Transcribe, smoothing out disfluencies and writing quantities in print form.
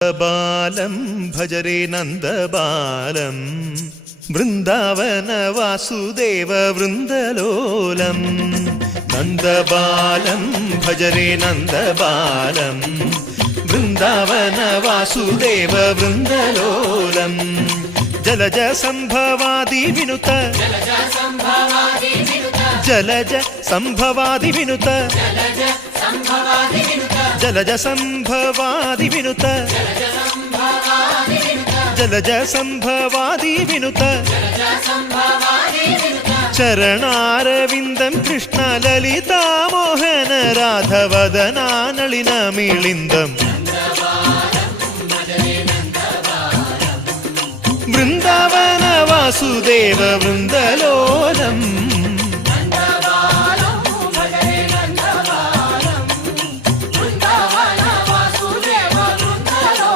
Balam ഭജരേ നന്ദബാലം Vrindavana Vasudeva വൃന്ദലോലം. നന്ദബാലം ഭജരേ നന്ദബാലം Vrindavana Vasudeva വൃന്ദലോലം. Jalaja സംഭവാദി വിനുത Jalaja സംഭവാദി വിനുത Jalaja സംഭവാദി വിനുത Jalaja സംഭവാദി വിനുത ചരണാരവിന്ദം Krishna ലളിതാമോഹന രാധവദനാനളിന മിളിന്ദം. Vrindavana Vasudeva വൃന്ദലോലം.